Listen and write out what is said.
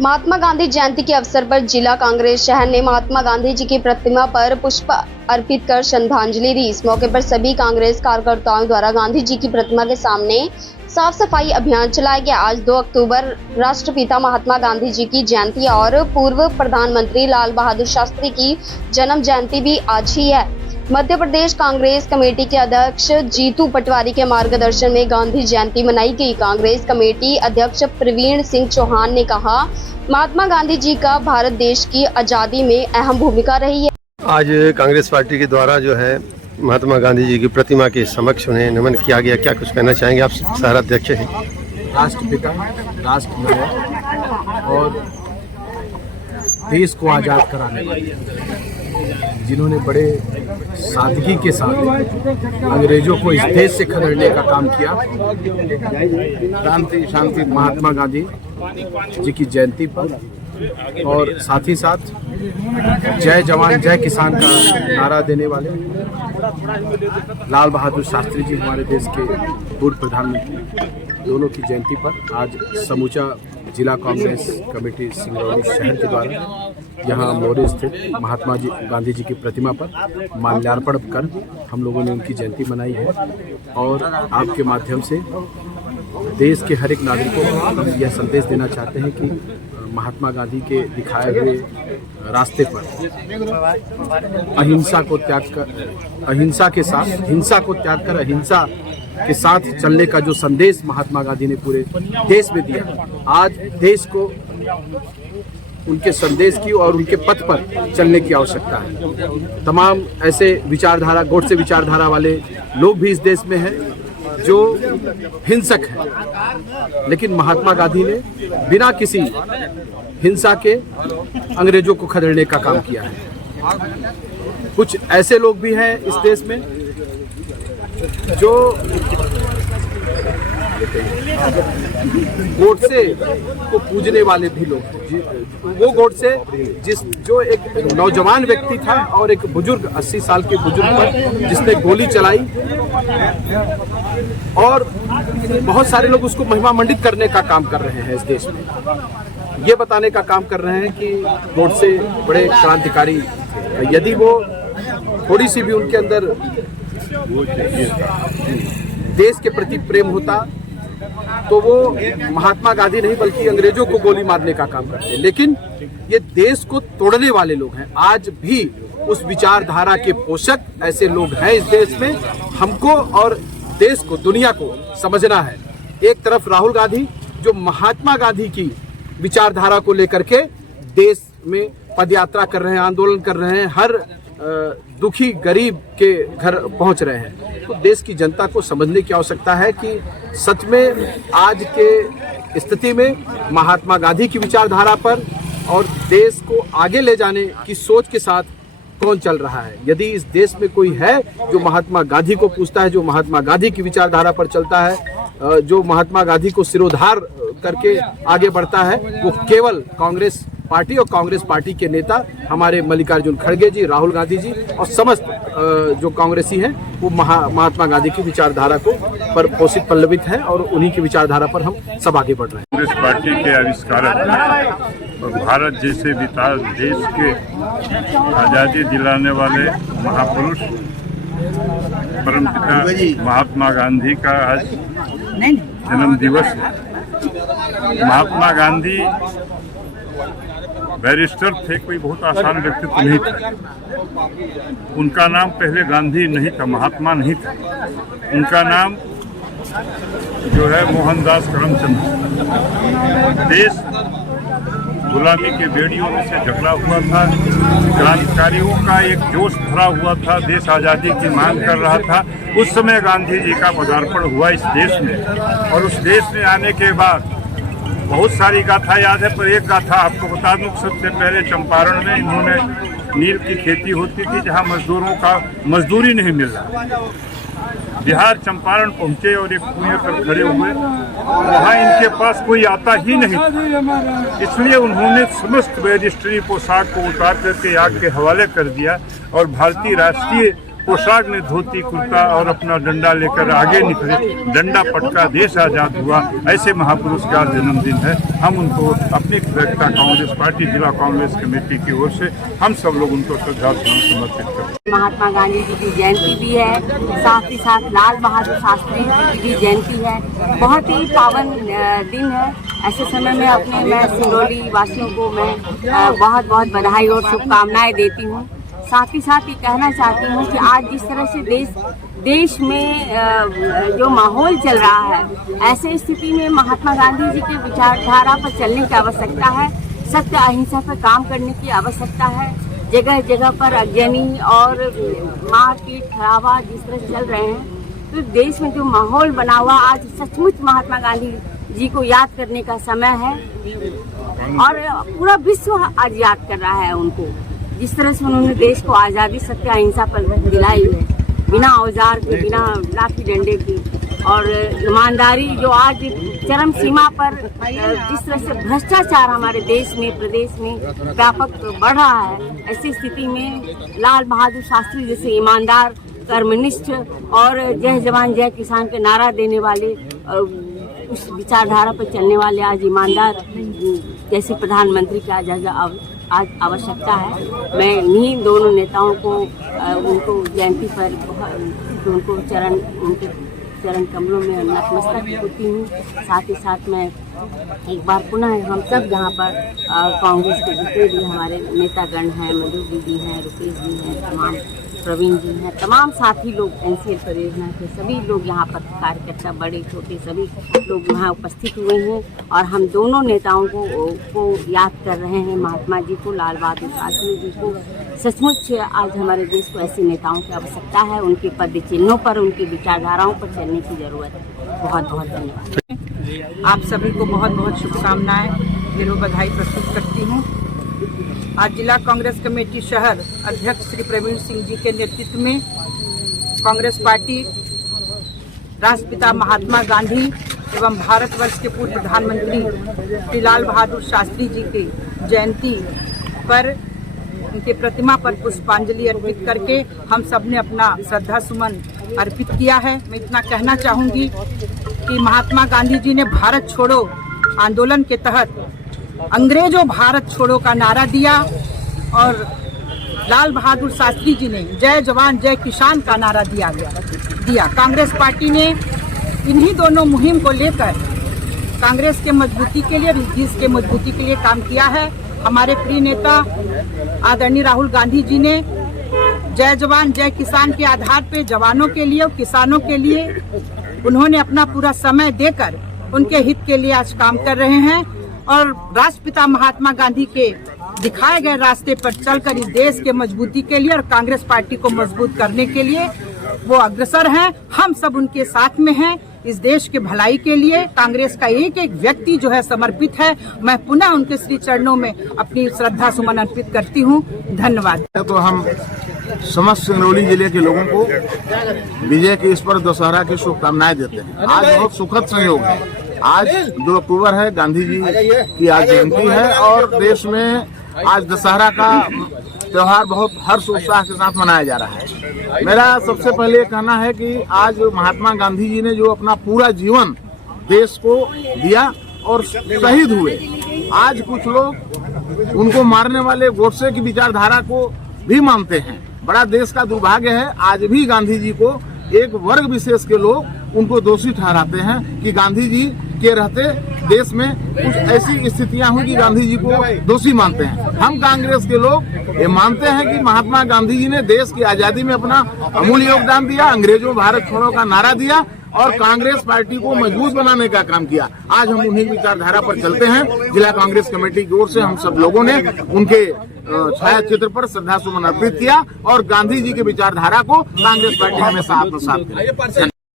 महात्मा गांधी जयंती के अवसर पर जिला कांग्रेस शहर ने महात्मा गांधी जी की प्रतिमा पर पुष्प अर्पित कर श्रद्धांजलि दी। इस मौके पर सभी कांग्रेस कार्यकर्ताओं द्वारा गांधी जी की प्रतिमा के सामने साफ सफाई अभियान चलाया गया। आज 2 अक्टूबर राष्ट्रपिता महात्मा गांधी जी की जयंती और पूर्व प्रधानमंत्री लाल बहादुर शास्त्री की जन्म जयंती भी आज ही है। मध्य प्रदेश कांग्रेस कमेटी के अध्यक्ष जीतू पटवारी के मार्गदर्शन में गांधी जयंती मनाई गई। कांग्रेस कमेटी अध्यक्ष प्रवीण सिंह चौहान ने कहा, महात्मा गांधी जी का भारत देश की आज़ादी में अहम भूमिका रही है। आज कांग्रेस पार्टी के द्वारा जो है महात्मा गांधी जी की प्रतिमा के समक्ष उन्हें नमन किया गया। क्या कुछ कहना चाहेंगे? आप शहर अध्यक्ष हैं। राष्ट्रपिता, राष्ट्रनायक और देश को आज़ाद कराने वाले, जिन्होंने बड़े सादगी के साथ अंग्रेजों को इस देश से खदेड़ने का काम किया, शांति महात्मा गांधी जी की जयंती पर और साथ ही साथ जय जवान जय किसान का नारा देने वाले लाल बहादुर शास्त्री जी, हमारे देश के पूर्व प्रधानमंत्री, दोनों की जयंती पर आज समूचा जिला कांग्रेस कमेटी सिंगरौली शहर के द्वारा यहाँ मोरे स्थित महात्मा गांधी जी की प्रतिमा पर माल्यार्पण कर हम लोगों ने उनकी जयंती मनाई है। और आपके माध्यम से देश के हर एक नागरिक को हम यह संदेश देना चाहते हैं कि महात्मा गांधी के दिखाए हुए रास्ते पर अहिंसा को त्याग कर, अहिंसा के साथ हिंसा को त्याग कर अहिंसा के साथ चलने का जो संदेश महात्मा गांधी ने पूरे देश में दिया, आज देश को उनके संदेश की और उनके पथ पर चलने की आवश्यकता है। तमाम ऐसे विचारधारा, गोडसे विचारधारा वाले लोग भी इस देश में हैं जो हिंसक हैं, लेकिन महात्मा गांधी ने बिना किसी हिंसा के अंग्रेजों को खदेड़ने का काम किया है। कुछ ऐसे लोग भी हैं इस देश में जो गोडसे को पूजने वाले भी लोग हैं। वो गोडसे जो एक नौजवान व्यक्ति था और एक बुजुर्ग 80 साल के बुजुर्ग पर जिसने गोली चलाई और बहुत सारे लोग उसको महिमा मंडित करने का काम कर रहे हैं इस देश में। ये बताने का काम कर रहे हैं कि गोडसे बड़े क्रांतिकारी थे। यदि वो थोड़ी सी भी उनके अंदर देश के प्रति प्रेम होता तो वो महात्मा गांधी नहीं बल्कि अंग्रेजों को गोली मारने का काम करते। लेकिन ये देश को तोड़ने वाले लोग हैं। आज भी उस विचारधारा के पोषक ऐसे लोग हैं इस देश में। हमको और देश को, दुनिया को समझना है। एक तरफ राहुल गांधी जो महात्मा गांधी की विचारधारा को लेकर के देश में पदयात्रा कर रहे हैं, आंदोलन कर रहे हैं, हर दुखी गरीब के घर पहुंच रहे हैं। तो देश की जनता को समझने की आवश्यकता है कि सच में आज के स्थिति में महात्मा गांधी की विचारधारा पर और देश को आगे ले जाने की सोच के साथ कौन चल रहा है। यदि इस देश में कोई है जो महात्मा गांधी को पूछता है, जो महात्मा गांधी की विचारधारा पर चलता है, जो महात्मा गांधी को सिरोधार करके आगे बढ़ता है, वो केवल कांग्रेस पार्टी और कांग्रेस पार्टी के नेता हमारे मल्लिकार्जुन खड़गे जी, राहुल गांधी जी और समस्त जो कांग्रेसी हैं वो महात्मा गांधी की विचारधारा को पर पोषित पल्लवित हैं और उन्हीं की विचारधारा पर हम सब आगे बढ़ रहे हैं। कांग्रेस पार्टी के आविष्कारक और भारत जैसे विशाल देश के आज़ादी दिलाने वाले महापुरुष परमपिता महात्मा गांधी का आज जन्म दिवस है। महात्मा गांधी बैरिस्टर थे, कोई बहुत आसान व्यक्तित्व नहीं था। उनका नाम पहले गांधी नहीं था, महात्मा नहीं था। उनका नाम जो है मोहनदास करमचंद। देश गुलामी के बेड़ियों में से जकड़ा हुआ था। क्रांतिकारियों का एक जोश भरा हुआ था, देश आज़ादी की मांग कर रहा था। उस समय गांधी जी का पदार्पण हुआ इस देश में और उस देश में आने के बाद बहुत सारी गाथा याद है, पर एक गाथा आपको बता दूं। सबसे पहले चंपारण में इन्होंने नील की खेती होती थी जहां मजदूरों का मजदूरी नहीं मिल रहा। बिहार चंपारण पहुंचे और एक कुएं पर खड़े हुए, वहां इनके पास कोई आता ही नहीं था। इसलिए उन्होंने समस्त बैरिस्टरी पोशाक को उतार करके आग के हवाले कर दिया और भारतीय राष्ट्रीय पोशाक में धोती कुर्ता और अपना डंडा लेकर आगे निकले, डंडा पटका, देश आजाद हुआ, ऐसे महापुरुष का जन्मदिन है। हम उनको अपनी प्रदेश कांग्रेस पार्टी जिला कांग्रेस कमेटी की ओर से हम सब लोग उनको श्रद्धासुमन समर्पित करते हैं। महात्मा गांधी जी की जयंती भी है, साथ ही साथ लाल बहादुर शास्त्री जी की जयंती है। बहुत ही पावन दिन है। ऐसे समय में मैं सिंगरौली वासियों को मैं बहुत बहुत बधाई और शुभकामनाएं देती हूँ। साथ ही साथ ये कहना चाहती हूँ कि आज जिस तरह से देश में जो माहौल चल रहा है, ऐसे स्थिति में महात्मा गांधी जी के विचारधारा पर चलने की आवश्यकता है। सत्य अहिंसा पर काम करने की आवश्यकता है। जगह जगह पर अज्ञानी और मारपीट खराबा जिस तरह चल रहे हैं, तो देश में जो माहौल बना हुआ, आज सचमुच महात्मा गांधी जी को याद करने का समय है और पूरा विश्व आज याद कर रहा है उनको। जिस तरह से उन्होंने देश को आज़ादी सत्य अहिंसा पर दिलाई है, बिना औजार के, बिना लाठी डंडे के, और ईमानदारी जो आज चरम सीमा पर जिस तरह से भ्रष्टाचार हमारे देश में, प्रदेश में व्यापक बढ़ रहा है, ऐसी स्थिति में लाल बहादुर शास्त्री जैसे ईमानदार, कर्मनिष्ठ और जय जवान जय किसान के नारा देने वाले, उस विचारधारा पर चलने वाले आज ईमानदार जैसे प्रधानमंत्री की आज आवश्यकता है। मैं इन्हीं दोनों नेताओं को उनको जयंती पर उनको उनके चरण कमलों में नतमस्तक होती हूँ। साथ ही साथ मैं एक बार पुनः हम सब यहाँ पर कांग्रेस के जितने भी हमारे नेतागण हैं, मधु दीदी हैं, रुपेश जी हैं, तमाम प्रवीण जी हैं, तमाम साथी लोग एनसीएल परियोजना के सभी लोग यहाँ पर कार्यकर्ता, बड़े छोटे सभी लोग यहाँ उपस्थित हुए हैं और हम दोनों नेताओं को याद कर रहे हैं, महात्मा जी को, लाल बहादुर शास्त्री जी को। सचमुच आज हमारे देश को ऐसे नेताओं की आवश्यकता है। उनके पद चिन्हों पर, उनकी विचारधाराओं पर चलने की जरूरत है। बहुत बहुत धन्यवाद। आप सभी को बहुत बहुत शुभकामनाएं, फिर बधाई प्रस्तुत करती हूँ। आज जिला कांग्रेस कमेटी शहर अध्यक्ष श्री प्रवीण सिंह जी के नेतृत्व में कांग्रेस पार्टी राष्ट्रपिता महात्मा गांधी एवं भारतवर्ष के पूर्व प्रधानमंत्री श्री लाल बहादुर शास्त्री जी की जयंती पर उनके प्रतिमा पर पुष्पांजलि अर्पित करके हम सब ने अपना श्रद्धा सुमन अर्पित किया है। मैं इतना कहना चाहूँगी कि महात्मा गांधी जी ने भारत छोड़ो आंदोलन के तहत अंग्रेजों भारत छोड़ो का नारा दिया और लाल बहादुर शास्त्री जी ने जय जवान जय किसान का नारा दिया। कांग्रेस पार्टी ने इन्हीं दोनों मुहिम को लेकर कांग्रेस के मजबूती के लिए, देश के मजबूती के लिए काम किया है। हमारे प्रिय नेता आदरणीय राहुल गांधी जी ने जय जवान जय किसान के आधार पे जवानों के लिए और किसानों के लिए उन्होंने अपना पूरा समय देकर उनके हित के लिए आज काम कर रहे हैं और राष्ट्रपिता महात्मा गांधी के दिखाए गए रास्ते पर चलकर इस देश के मजबूती के लिए और कांग्रेस पार्टी को मजबूत करने के लिए वो अग्रसर हैं। हम सब उनके साथ में हैं। इस देश के भलाई के लिए कांग्रेस का एक एक व्यक्ति जो है समर्पित है। मैं पुनः उनके श्री चरणों में अपनी श्रद्धा सुमन अर्पित करती हूँ। धन्यवाद। तो हम समस्त सिंगरौली जिले के लोगों को विजय के इस पर दशहरा की शुभकामनाएं देते हैं। आज बहुत सुखद संयोग है। आज 2 अक्टूबर है, गांधी जी की आज जयंती है और देश में आज दशहरा का त्योहार बहुत हर्ष उत्साह के साथ मनाया जा रहा है। मेरा सबसे पहले कहना है कि आज महात्मा गांधी जी ने जो अपना पूरा जीवन देश को दिया और शहीद हुए, आज कुछ लोग उनको मारने वाले गोडसे की विचारधारा को भी मानते हैं। बड़ा देश का दुर्भाग्य है, आज भी गांधी जी को एक वर्ग विशेष के लोग उनको दोषी ठहराते हैं कि गांधी जी के रहते देश में कुछ ऐसी स्थितियां हुई कि गांधी जी को दोषी मानते हैं। हम कांग्रेस के लोग ये मानते हैं कि महात्मा गांधी जी ने देश की आजादी में अपना अमूल्य योगदान दिया, अंग्रेजों भारत छोड़ो का नारा दिया और कांग्रेस पार्टी को मजबूत बनाने का काम किया। आज हम उन्हीं विचारधारा पर चलते हैं। जिला कांग्रेस कमेटी की ओर से हम सब लोगों ने उनके छाया चित्र पर श्रद्धा सुमन अर्पित किया और गांधी जी की विचारधारा को कांग्रेस पार्टी हमेशा आत्मसात करे।